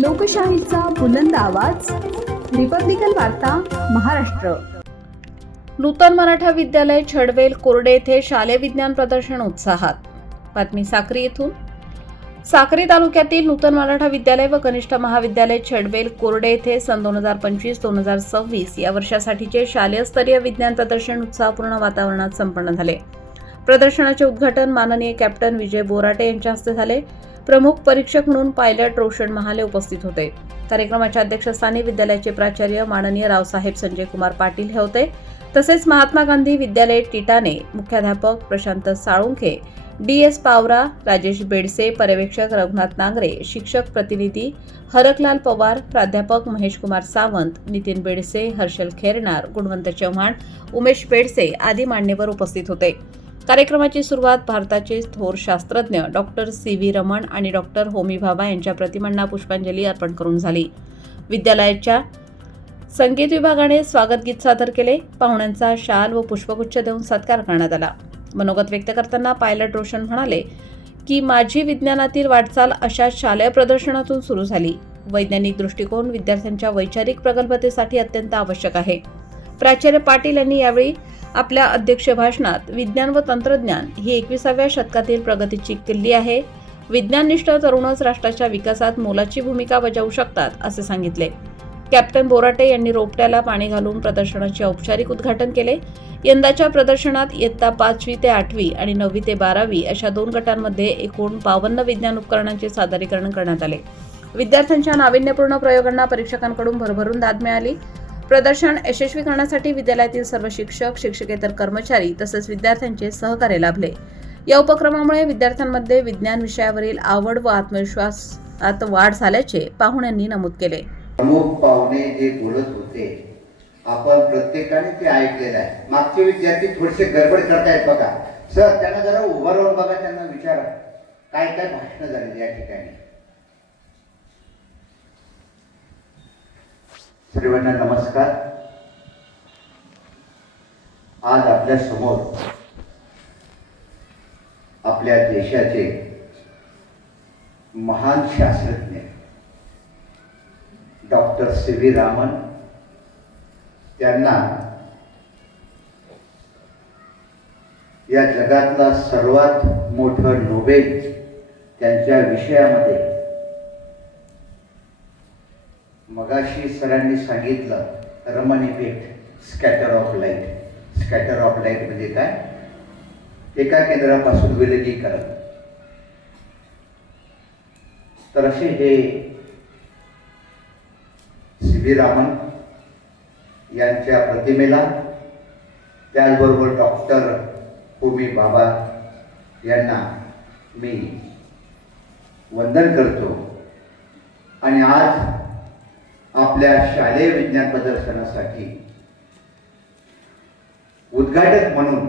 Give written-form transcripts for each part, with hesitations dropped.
लोकशाहीचा बुलंद आवाज, रिपब्लिकन वार्ता, महाराष्ट्र. नूतन मराठा विद्यालय छडवेल कोरडे येथे शालेय विज्ञान प्रदर्शन उत्साहात. बातमी साक्री येथून. साक्री तालुक्यातील नूतन मराठा विद्यालय व कनिष्ठ महाविद्यालय छडवेल कोरडे येथे सन 2025-2026 या वर्षासाठीचे शालेय स्तरीय विज्ञान प्रदर्शन उत्साहपूर्ण वातावरणात संपन्न झाले. प्रदर्शनाचे उद्घाटन माननीय कॅप्टन विजय बोराटे यांच्या हस्ते झाले. प्रमुख परीक्षक म्हणून पायलट रोशन महाले उपस्थित होते. कार्यक्रमाच्या अध्यक्षस्थानी विद्यालयाचे प्राचार्य माननीय रावसाहेब संजय कुमार पाटील हे होते. तसेच महात्मा गांधी विद्यालय टिटाणे मुख्याध्यापक प्रशांत साळुंखे, DS पावरा, राजेश बेडसे, पर्यवेक्षक रघुनाथ नांगरे, शिक्षक प्रतिनिधी हरकलाल पवार, प्राध्यापक महेश कुमार सावंत, नितीन बेडसे, हर्षल खेरनार, गुणवंत चव्हाण, उमेश बेडसे आदी मान्यवर उपस्थित होते. कार्यक्रमाची सुरुवात भारताचे थोर शास्त्रज्ञ डॉक्टर CV रमण आणि डॉक्टर होमी भाभा यांच्या प्रतिमांना पुष्पांजली अर्पण करून झाली. विद्यालयाच्या संगीत विभागाने स्वागत गीत सादर केले. पाहुण्यांचा शाल व पुष्पगुच्छ देऊन सत्कार करण्यात आला. मनोगत व्यक्त करताना पायलट रोशन म्हणाले की माझी विज्ञानातील वाटचाल अशा शालेय प्रदर्शनातून सुरू झाली. वैज्ञानिक दृष्टिकोन विद्यार्थ्यांच्या वैचारिक प्रगल्भतेसाठी अत्यंत आवश्यक आहे. प्राचार्य पाटील यांनी यावेळी आपल्या अध्यक्ष भाषणात विज्ञान व तंत्रज्ञान ही 21व्या शतकातील प्रगतीची किल्ली आहे. विज्ञाननिष्ठ तरुणच राष्ट्राच्या विकासात मोलाची भूमिका बजावू शकतात असे सांगितले. कॅप्टन बोराटे यांनी रोपट्याला पाणी घालून प्रदर्शनाचे औपचारिक उद्घाटन केले. यंदाच्या प्रदर्शनात इयत्ता 5वी ते 8वी आणि 9वी ते 12वी अशा 2 गटांमध्ये एकूण 52 विज्ञान उपकरणांचे सादरीकरण करण्यात आले. विद्यार्थ्यांच्या नाविन्यपूर्ण प्रयोगांना परीक्षकांकडून भरभरून दाद मिळाली. प्रदर्शन यशस्वी करण्यासाठी विद्यालयातील सर्व शिक्षक, शिक्षकेतर कर्मचारी तसेच विद्यार्थ्यांचे सहकार्य लाभले. या उपक्रमामुळे विद्यार्थ्यांमध्ये विज्ञान विषयावरील आवड व आत्मविश्वासात वाढ झाल्याचे पाहुण्यांनी नमूद केले. प्रमुख पाहुणे जे बोलत होते आपण प्रत्येकाने ते ऐकलेलं आहे. मागचे विद्यार्थी थोडेसे गडबड करतायत बघा. सर त्यांना जरा उभं राहून बघा, त्यांना विचारा काय काय भाषणं झाली या ठिकाणी. सर्वांना नमस्कार. आज आपल्या समोर आपल्या देशाचे महान शास्त्रज्ञ डॉक्टर CV रामन, त्यांना या जगातला सर्वात मोठं नोबेल त्यांच्या विषयामध्ये मगाशी सरांनी सांगितलं Raman effect, scatter of light. Scatter of light म्हणजे काय? एका केंद्रापासून विलगीकरण. तर असे हे CV रामन यांच्या प्रतिमेला, त्याचबरोबर डॉक्टर होमी भाभा यांना मी वंदन करतो. आणि आज आपल्या शालेय विज्ञान प्रदर्शनासाठी उद्घाटक म्हणून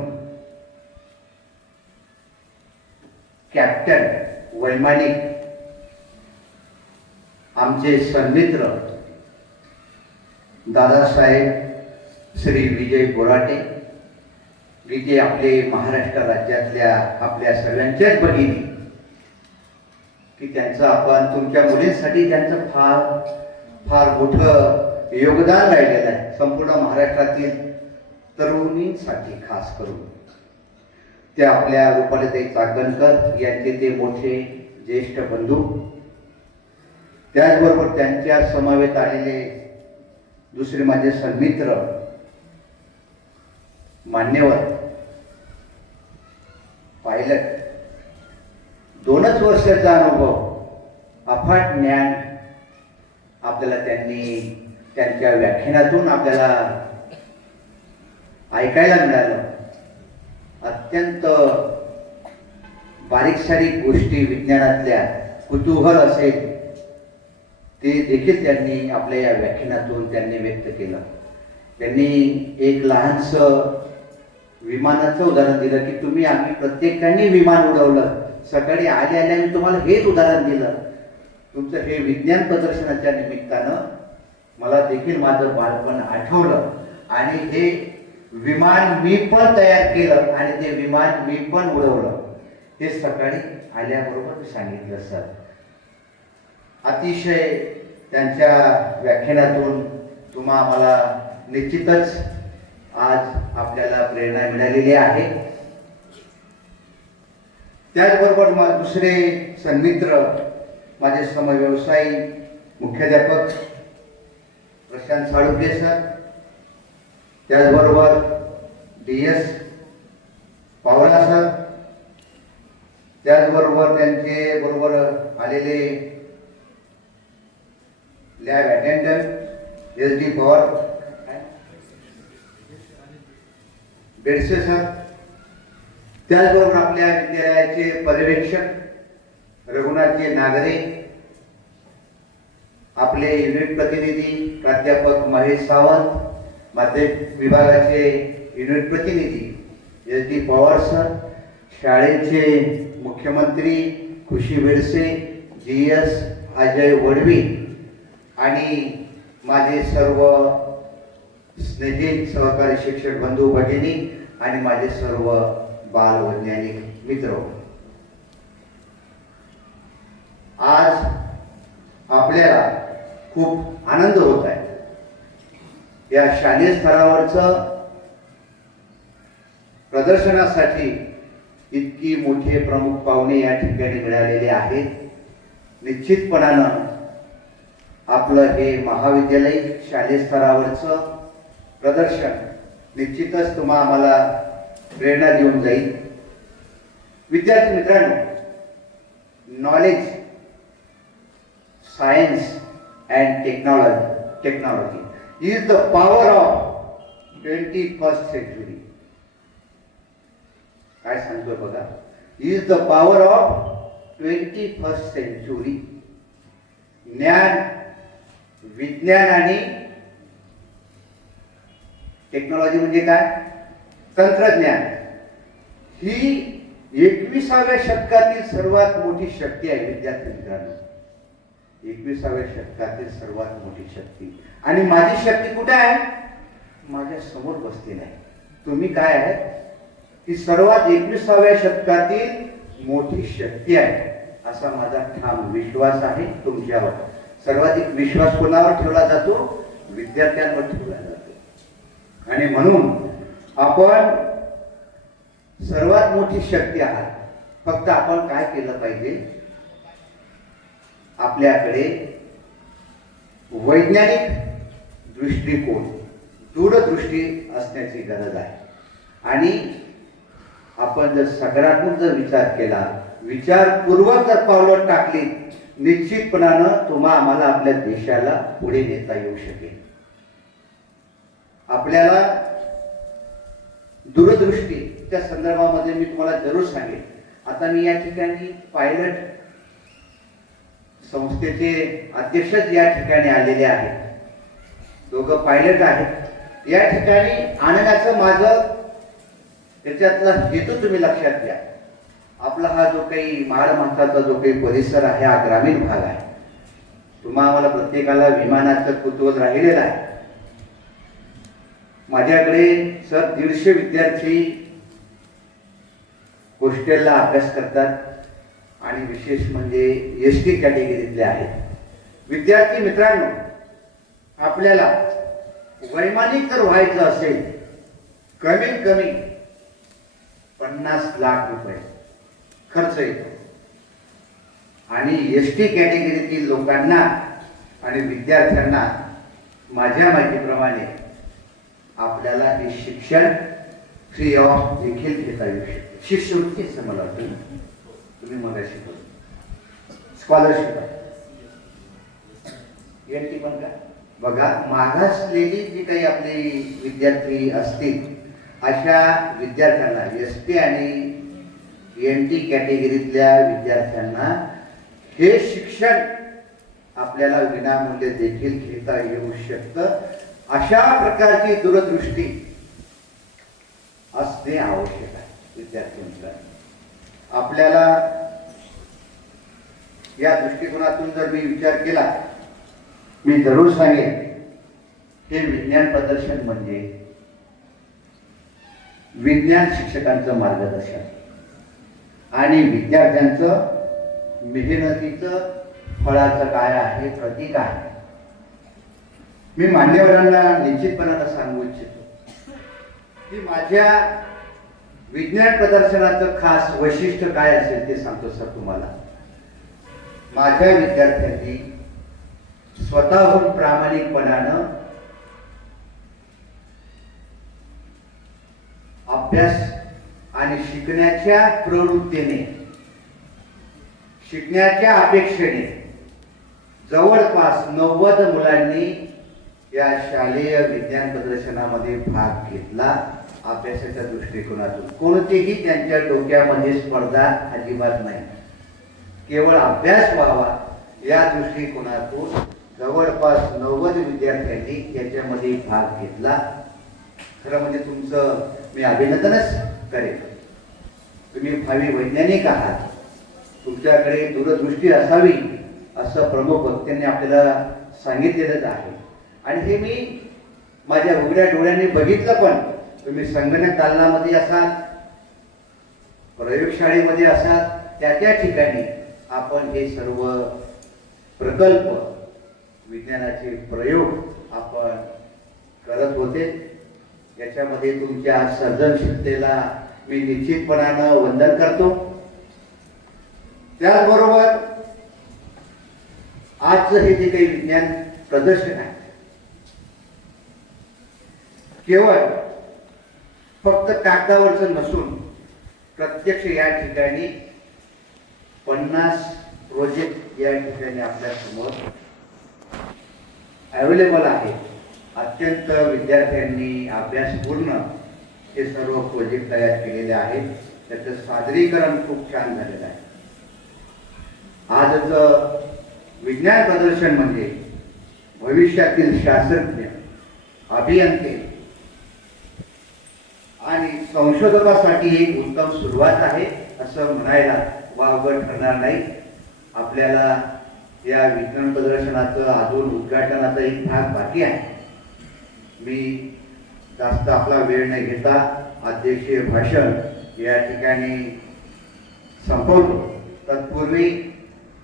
कॅप्टन वैमानिक आमचे सन्मित्र दादासाहेब श्री विजय बोराटे, जे आपले महाराष्ट्र राज्यातल्या आपल्या सगळ्यांच्याच भगिनी, की त्यांचं आपण तुमच्या मुलींसाठी त्यांचं फार फार मोठं योगदान राहिलेलं आहे. संपूर्ण महाराष्ट्रातील तरुणींसाठी खास करून ते आपल्या रुपालीताई चाकणकर यांचे ते मोठे ज्येष्ठ बंधू, त्याचबरोबर त्यांच्या समवेत आलेले दुसरे माझे सन्मित्र मान्यवर पायलट. 2च वर्षाचा अनुभव, अफाट ज्ञान आपल्याला त्यांनी त्यांच्या व्याख्यानातून आपल्याला ऐकायला मिळालं. अत्यंत बारीक सारीक गोष्टी विज्ञानातल्या कुतूहल असेल ते देखील त्यांनी आपल्या या व्याख्यानातून त्यांनी व्यक्त केलं. त्यांनी एक लहानसं विमानाचं उदाहरण दिलं की तुम्ही आम्ही प्रत्येकाने विमान उडवलं. सकाळी आल्या मी तुम्हाला हेच उदाहरण दिलं. तुमचं हे विज्ञान प्रदर्शनाच्या निमित्तानं मला देखील माझं बालपण आठवलं आणि हे विमान मी पण तयार केलं आणि ते विमान मी पण उडवलं. हे सकाळी आल्याबरोबर सांगितलं सर. अतिशय त्यांच्या व्याख्यानातून तुम्हा आम्हाला निश्चितच आज आपल्याला प्रेरणा मिळालेली आहे. त्याचबरोबर दुसरे सन्मित्र माझे समव्यवसायी मुख्याध्यापक प्रशांत साळुंखे सर, त्याचबरोबर DS पवार सर, त्याचबरोबर त्यांचे बरोबर आलेले lab attendant SD Pawar Bedse sir, त्याचबरोबर आपल्या विद्यालयाचे पर्यवेक्षक रघुनाथजी नागरे, आपले युनिट प्रतिनिधी प्राध्यापक महेश सावंत, माध्यमिक विभागाचे युनिट प्रतिनिधी SD पवार सर, शाळेचे मुख्यमंत्री खुशी बेडसे, GS अजय वडवी आणि माझे सर्व स्नेही सहकारी शिक्षक बंधू भगिनी आणि माझे सर्व बालवैज्ञानिक मित्र, आज आपल्याला खूप आनंद होत आहे. या शालेय स्तरावरचं प्रदर्शनासाठी इतकी मोठे प्रमुख पाहुणे या ठिकाणी मिळालेले आहेत. निश्चितपणानं आपलं हे महाविद्यालय शालेय स्तरावरचं प्रदर्शन निश्चितच आम्हाला प्रेरणा देऊन जाईल. विद्यार्थी मित्रांनो, knowledge, science and technology is the power of 21st century. काय सांगतोय बघा, is the power of 21st century. ज्ञान, विज्ञान आणि टेक्नॉलॉजी म्हणजे काय? तंत्रज्ञान ही 21व्या शतकातील सर्वात मोठी शक्ती आहे. विद्यार्थी मित्रांनो, 21व्या शतकातील सर्वात मोठी शक्ती. आणि माझी शक्ती कुठे आहे? माझ्या समोर बसलेली आहे. तुम्ही काय आहे? ही सर्वात 21व्या शतकातील मोठी शक्ती आहे असा माझा ठाम विश्वास आहे तुमच्यावर. सर्वाधिक विश्वास कोणावर ठेवला जातो? विद्यार्थ्यांवर ठेवला जातो. आणि म्हणून आपण सर्वात मोठी शक्ती आहात. फक्त आपण काय केलं पाहिजे? आपल्याकडे वैज्ञानिक दृष्टिकोन, दूरदृष्टी असण्याची गरज आहे. आणि आपण जर सकारात्मक जर विचार केला, विचारपूर्वक जर पावलं टाकली, निश्चितपणानं आम्हाला आपल्या देशाला पुढे नेता येऊ शकेल. आपल्याला दूरदृष्टीच्या संदर्भामध्ये मी तुम्हाला जरूर सांगेन. आता मी या ठिकाणी पायलट संस्थेचे अध्यक्षच या ठिकाणी आलेले आहेत. दोघं पायलट आहेत. या ठिकाणी आणण्याचं माझं त्याच्यातला हेतू तुम्ही लक्षात घ्या. आपला हा जो काही महाराष्ट्राचा जो काही परिसर आहे हा ग्रामीण भाग आहे. आम्हाला प्रत्येकाला विमानाचं कुतूहल राहिलेलं आहे. माझ्याकडे सर 150 विद्यार्थी हॉस्टेलला अभ्यास करतात आणि विशेष म्हणजे ST कॅटेगरीतले आहेत. विद्यार्थी मित्रांनो, आपल्याला वैमानिक जर व्हायचं असेल कमीत कमी 50 लाख रुपये खर्च येतो. आणि ST कॅटेगरीतील लोकांना आणि विद्यार्थ्यांना माझ्या माहितीप्रमाणे आपल्याला हे शिक्षण फ्री ऑफ देखील घेता येऊ शकते. शिष्यवृत्ती असं मला वाटतं, तुम्ही मला शिकवलं स्कॉलरशिप आहे पण का बघा. मागासलेली जी काही आपली विद्यार्थी असतील अशा विद्यार्थ्यांना ST आणि NT कॅटेगरीतल्या विद्यार्थ्यांना हे शिक्षण आपल्याला विनामूल्य देखील घेता येऊ शकतं. अशा प्रकारची दूरदृष्टी असणे आवश्यक आहे. विद्यार्थी मित्रांनो, आपल्याला या दृष्टिकोनातून जर मी विचार केला, मी जरूर सांगेन हे विज्ञान प्रदर्शन म्हणजे विज्ञान शिक्षकांचं मार्गदर्शन आणि विद्यार्थ्यांचं मेहनतीचं फळाचं काय आहे, प्रतीक आहे. मी मान्यवरांना निश्चितपणानं सांगू इच्छितो की माझ्या विज्ञान प्रदर्शनाचं खास वैशिष्ट्य काय असेल ते सांगतो सर तुम्हाला. माझ्या विद्यार्थ्यांनी स्वतःहून प्रामाणिकपणानं अभ्यास आणि शिकण्याच्या प्रवृत्तीने, शिकण्याच्या अपेक्षेने जवळपास 90 मुलांनी या शालेय विज्ञान प्रदर्शनामध्ये भाग घेतला. अभ्यासाच्या दृष्टिकोनातून कोणतीही त्यांच्या डोक्यामध्ये स्पर्धा अजिबात नाही, केवळ अभ्यास व्हावा या दृष्टिकोनातून जवळपास 90 विद्यार्थ्यांनी याच्यामध्ये भाग घेतला. खरं म्हणजे तुमचं मी अभिनंदनच करेन. तुम्ही भावी वैज्ञानिक आहात, तुमच्याकडे दूरदृष्टी असावी असं प्रमुख वक्त्यांनी आपल्याला सांगितलेलंच आहे. आणि हे मी माझ्या उघड्या डोळ्यांनी बघितलं. पण तुम्ही संगणक दालनामध्ये असाल, प्रयोगशाळेमध्ये असाल, त्या त्या ठिकाणी आपण हे सर्व प्रकल्प, विज्ञानाचे प्रयोग आपण करत होते. याच्यामध्ये तुमच्या सर्जनशीलतेला मी निश्चितपणानं वंदन करतो. त्याचबरोबर आजचं हे जे काही विज्ञान प्रदर्शन आहे, केवळ फक्त कागदावरचं नसून प्रत्यक्ष या ठिकाणी 50 प्रोजेक्ट या ठिकाणी आपल्या समोर अवेलेबल आहे. अत्यंत विद्यार्थ्यांनी अभ्यासपूर्ण हे सर्व प्रोजेक्ट तयार केलेले आहेत. त्याचं सादरीकरण खूप छान झालेलं आहे. आजचं विज्ञान प्रदर्शन म्हणजे भविष्यातील शास्त्रज्ञ, अभियंते आणि संशोधकासाठी एक उत्तम सुरुवात आहे असं म्हणायला वावगं ठरणार नाही. आपल्याला या विज्ञान प्रदर्शनाचं अजून उद्घाटनाचा एक भाग बाकी आहे. मी जास्त आपला वेळ न घेता अध्यक्षीय भाषण या ठिकाणी संपवतो. तत्पूर्वी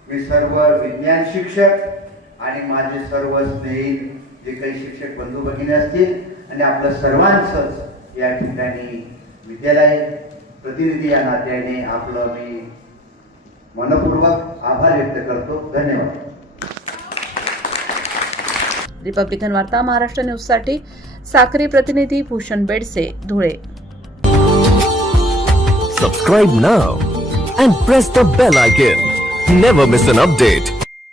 मी सर्व विज्ञान शिक्षक आणि माझे सर्व स्नेहित जे काही शिक्षक बंधू भगिनी असतील आणि आपल्या सर्वांचंच या ठिकाणी विद्यालय प्रतिनिधी या नात्याने आपलं मी मनपूर्वक आभार व्यक्त करतो. धन्यवाद. रिपब्लिकन वार्ता महाराष्ट्र न्यूजसाठी साक्री प्रतिनिधी Bhushan Bedse, Dhule. Subscribe now and press the bell icon. Never miss an update.